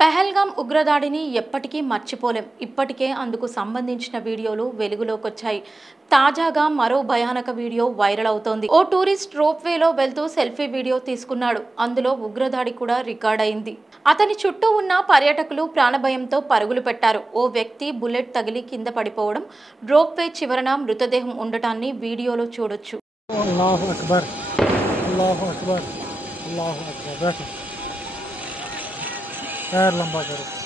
పహల్గామ్ ఉగ్రదాడిని ఎప్పటికీ మర్చిపోలేం. ఇప్పటికే అందుకు సంబంధించిన వీడియోలు వెలుగులోకొచ్చాయి. తాజాగా మరో భయానక వీడియో వైరల్ అవుతోంది. ఓ టూరిస్ట్ రోప్వేలో వెళ్తూ సెల్ఫీ వీడియో తీసుకున్నాడు. అందులో ఉగ్రదాడి కూడా రికార్డ్ అయింది. అతని చుట్టూ ఉన్న పర్యాటకులు ప్రాణభయంతో పరుగులు పెట్టారు. ఓ వ్యక్తి బుల్లెట్ తగిలి కింద పడిపోవడం, రోప్వే చివరన మృతదేహం ఉండటాన్ని వీడియోలో చూడొచ్చు. అల్లాహు అక్బర్, అల్లాహు అక్బర్, అల్లాహు అక్బర్. पैर लंबा करो।